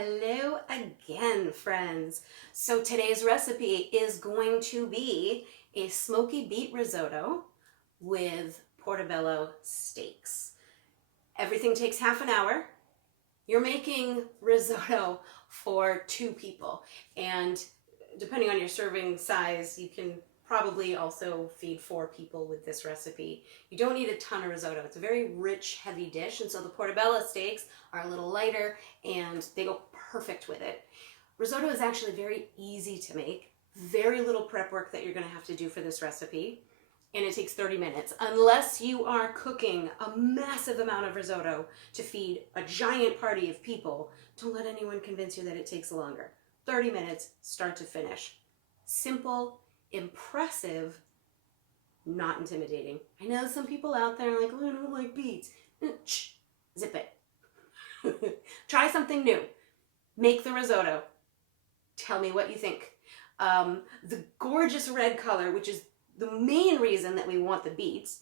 Hello again, friends. So today's recipe is going to be a smoky beet risotto with portobello steaks. Everything takes half an hour. You're making risotto for 2 people, and depending on your serving size, you can probably also feed 4 people with this recipe. You don't need a ton of risotto. It's a very rich, heavy dish, and so the portobello steaks are a little lighter and they go perfect with it. Risotto is actually very easy to make, very little prep work that you're gonna have to do for this recipe, and it takes 30 minutes. Unless you are cooking a massive amount of risotto to feed a giant party of people, don't let anyone convince you that it takes longer. 30 minutes, start to finish. Simple, impressive, not intimidating. I know some people out there are like, oh, I don't like beets. Shh, zip it. Try something new. Make the risotto. Tell me what you think. The gorgeous red color, which is the main reason that we want the beets,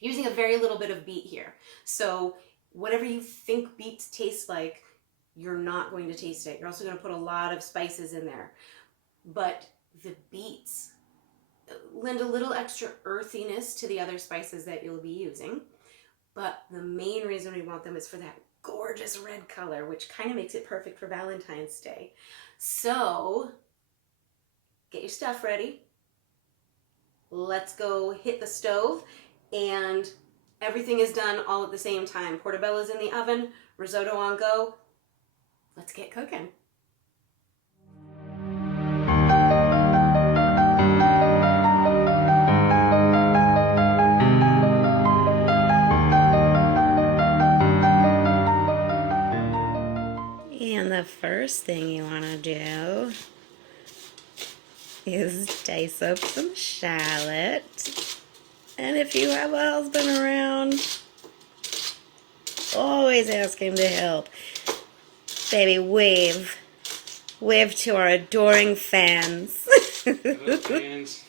using a very little bit of beet here. So whatever you think beets taste like, you're not going to taste it. You're also going to put a lot of spices in there. But the beets lend a little extra earthiness to the other spices that you'll be using. But the main reason we want them is for that gorgeous red color, which kind of makes it perfect for Valentine's Day. So get your stuff ready. Let's go hit the stove, and everything is done all at the same time. Portobello's in the oven, risotto on go. Let's get cooking. And the first thing you want to do is dice up some shallot. And if you have a husband around, always ask him to help. Baby, wave. Wave to our adoring fans. Hello, fans.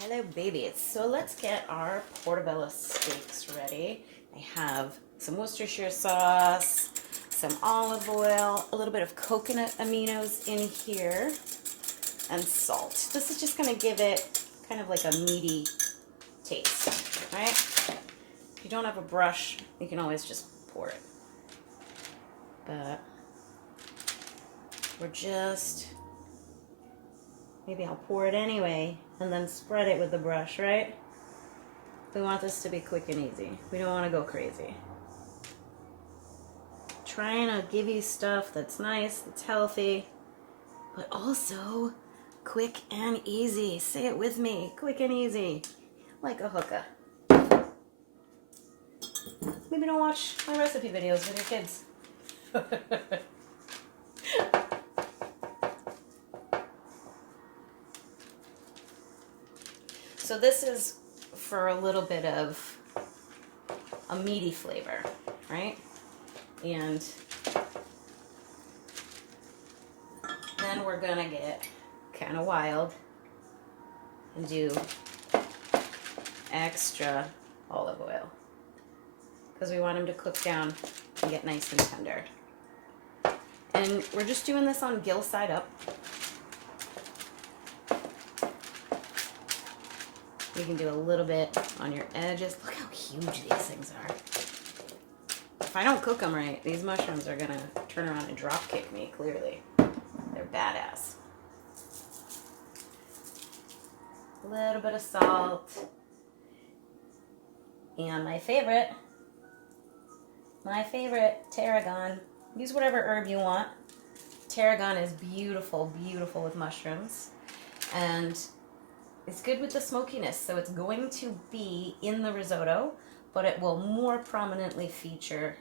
Hello, baby. So let's get our portobello steaks ready. I have some Worcestershire sauce, some olive oil, a little bit of coconut aminos in here, and salt. This is just going to give it kind of like a meaty taste, right? If you don't have a brush, you can always just pour it. But we're just, maybe I'll pour it anyway and then spread it with the brush, right? We want this to be quick and easy. We don't want to go crazy. Trying to give you stuff that's nice, that's healthy, but also quick and easy. Say it with me, quick and easy, like a hookah. Maybe don't watch my recipe videos with your kids. So this is for a little bit of a meaty flavor, right? And then we're gonna get kind of wild and do extra olive oil because we want them to cook down and get nice and tender. And we're just doing this on gill side up. You can do a little bit on your edges. Look how huge these things are. If I don't cook them right, these mushrooms are gonna turn around and drop kick me, clearly. They're badass. A little bit of salt. And my favorite, tarragon. Use whatever herb you want. Tarragon is beautiful, beautiful with mushrooms. And it's good with the smokiness, so it's going to be in the risotto, but it will more prominently feature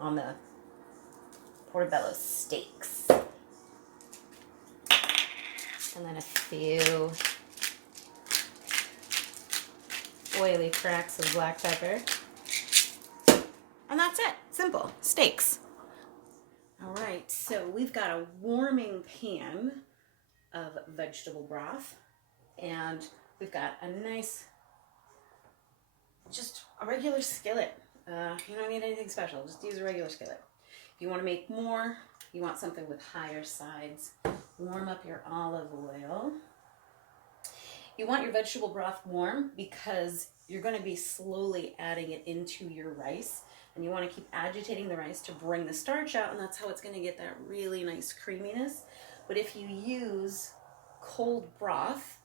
on the portobello steaks. And then a few oily cracks of black pepper. And that's it. Simple. Steaks. All right, so we've got a warming pan of vegetable broth, and we've got a nice, just a regular skillet You don't need anything special. Just use a regular skillet. If you want to make more, you want something with higher sides, warm up your olive oil. You want your vegetable broth warm because you're going to be slowly adding it into your rice. And you want to keep agitating the rice to bring the starch out, and that's how it's going to get that really nice creaminess. But if you use cold broth,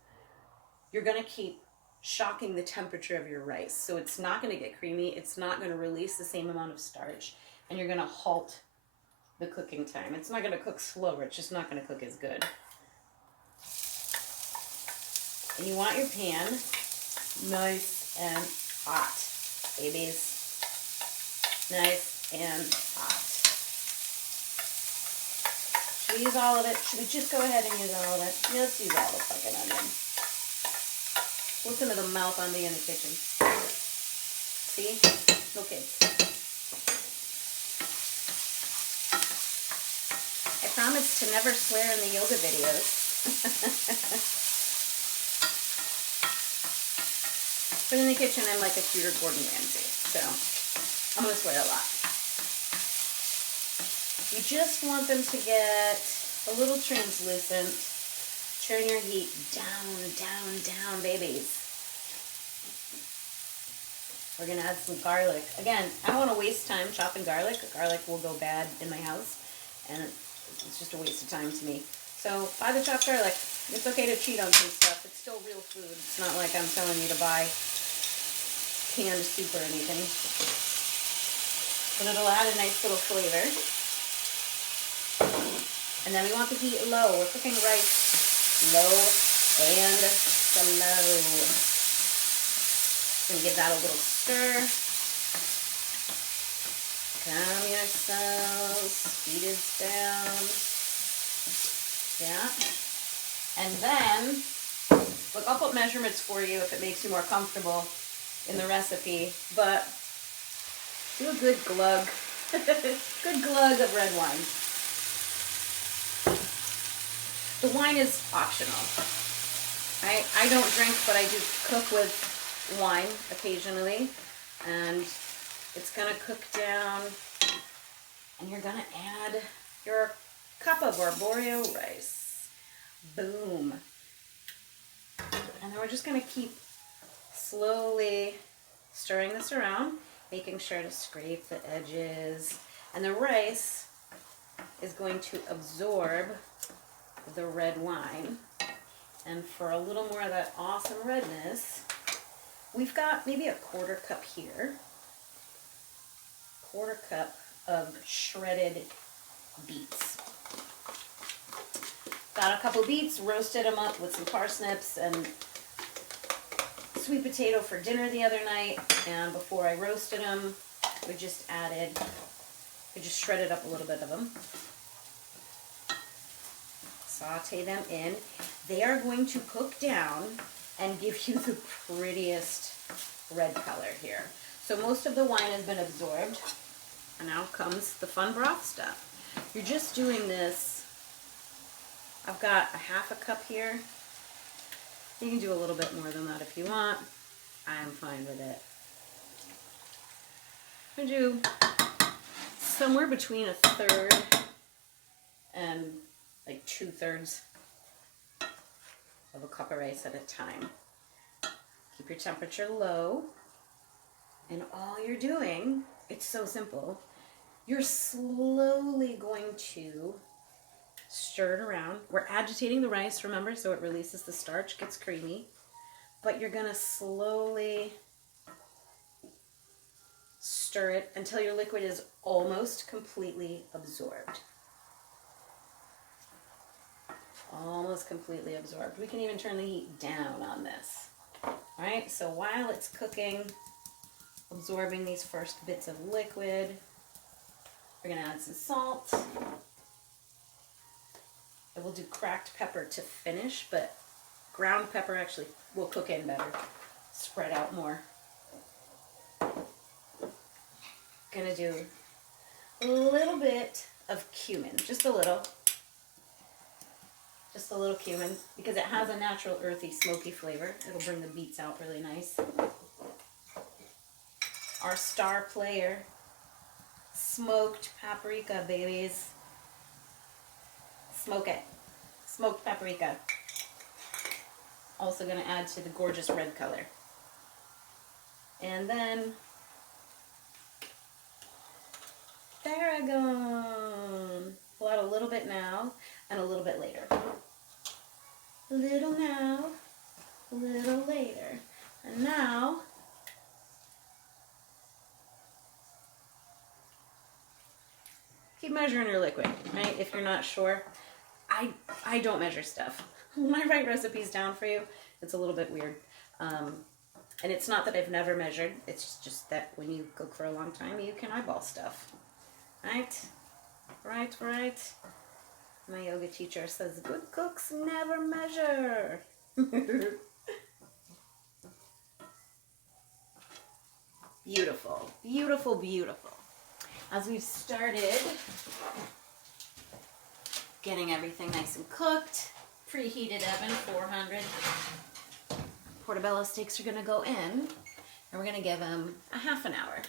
you're going to keep shocking the temperature of your rice. So it's not going to get creamy, it's not going to release the same amount of starch, and you're going to halt the cooking time. It's not going to cook slower, it's just not going to cook as good. And you want your pan nice and hot, babies. Nice and hot. Should we use all of it? Should we just go ahead and use all of it? Yeah, let's use all the fucking onion. Listen to the mouth on me in the kitchen. See? No kids. I promise to never swear in the yoga videos. But in the kitchen, I'm like a cuter Gordon Ramsay, so I'm going to swear a lot. You just want them to get a little translucent. Turn your heat down, down, down, babies. We're going to add some garlic. Again, I don't want to waste time chopping garlic. Garlic will go bad in my house, and it's just a waste of time to me. So buy the chopped garlic. It's okay to cheat on some stuff. It's still real food. It's not like I'm telling you to buy canned soup or anything. But it'll add a nice little flavor. And then we want the heat low. We're cooking rice low and slow. Gonna give that a little stir. Calm yourselves. Heat is down. Yeah. And then, look, I'll put measurements for you if it makes you more comfortable in the recipe, but do a good glug. Good glug of red wine. The wine is optional. I don't drink, but I do cook with wine occasionally, and it's gonna cook down, and you're gonna add your cup of arborio rice. Boom. And then we're just gonna keep slowly stirring this around, making sure to scrape the edges, and the rice is going to absorb the red wine. And for a little more of that awesome redness, we've got maybe a quarter cup here. Quarter cup of shredded beets. Got a couple beets, roasted them up with some parsnips and sweet potato for dinner the other night. And before I roasted them, we just shredded up a little bit of them. Saute them in. They are going to cook down and give you the prettiest red color here. So most of the wine has been absorbed, and now comes the fun broth stuff. You're just doing this. I've got a half a cup here. You can do a little bit more than that if you want. I'm fine with it. I'm gonna do somewhere between a third and like 2/3 of a cup of rice at a time. Keep your temperature low, and all you're doing, it's so simple, you're slowly going to stir it around. We're agitating the rice, remember, so it releases the starch, gets creamy, but you're gonna slowly stir it until your liquid is almost completely absorbed. Almost completely absorbed. We can even turn the heat down on this. All right, so while it's cooking, absorbing these first bits of liquid, we're gonna add some salt. I will do cracked pepper to finish, but ground pepper actually will cook in better, spread out more. Gonna do a little bit of cumin, just a little. Just a little cumin, because it has a natural earthy, smoky flavor. It'll bring the beets out really nice. our star player, smoked paprika, babies. Smoke it. Smoked paprika. Also going to add to the gorgeous red color. And then Tarragon. Pull out a little bit now and a little bit later. A little now, a little later. And now, keep measuring your liquid, right? If you're not sure. I don't measure stuff. When I write recipes down for you, it's a little bit weird. And it's not that I've never measured, it's just that when you cook for a long time, you can eyeball stuff. Right? Right, right. My yoga teacher says, good cooks never measure. Beautiful, beautiful, beautiful. As we've started getting everything nice and cooked, preheated oven, 400. Portobello steaks are gonna go in, and we're gonna give them a half an hour.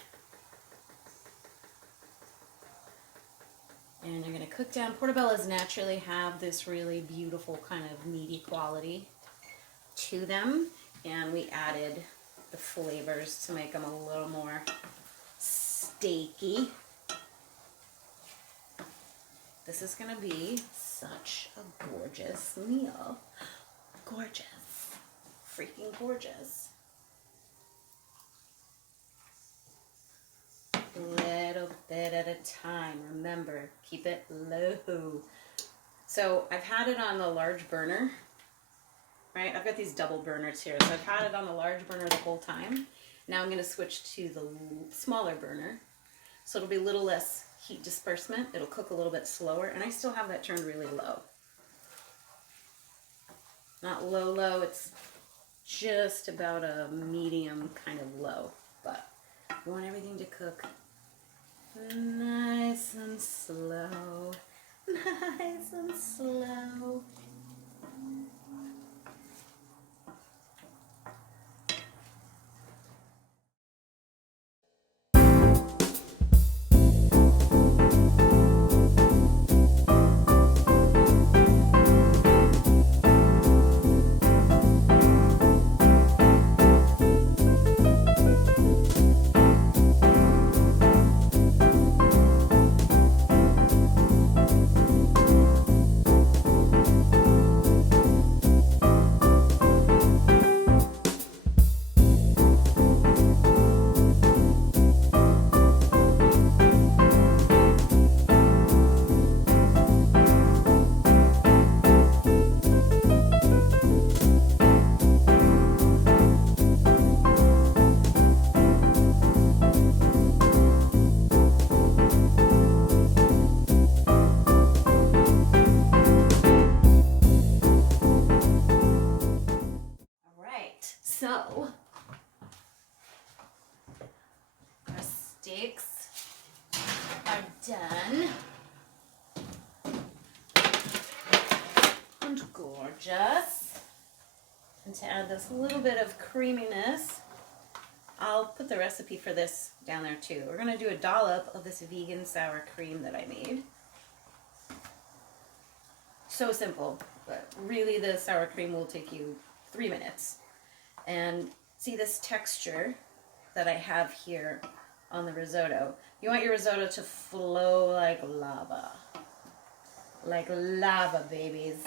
And they're gonna cook down. Portobellos naturally have this really beautiful kind of meaty quality to them, and we added the flavors to make them a little more steaky. This is gonna be such a gorgeous meal. Gorgeous. Freaking gorgeous. Little bit at a time. Remember, keep it low. So I've had it on the large burner, right? I've got these double burners here. So I've had it on the large burner the whole time. Now I'm going to switch to the smaller burner. So it'll be a little less heat disbursement. It'll cook a little bit slower. And I still have that turned really low. Not low, low. It's just about a medium kind of low. But you want everything to cook nice and slow. Nice and slow. So, our steaks are done and gorgeous. And to add this little bit of creaminess, I'll put the recipe for this down there too. We're going to do a dollop of this vegan sour cream that I made. So simple, but really the sour cream will take you 3 minutes. And see this texture that I have here on the risotto. You want your risotto to flow like lava. Like lava, babies.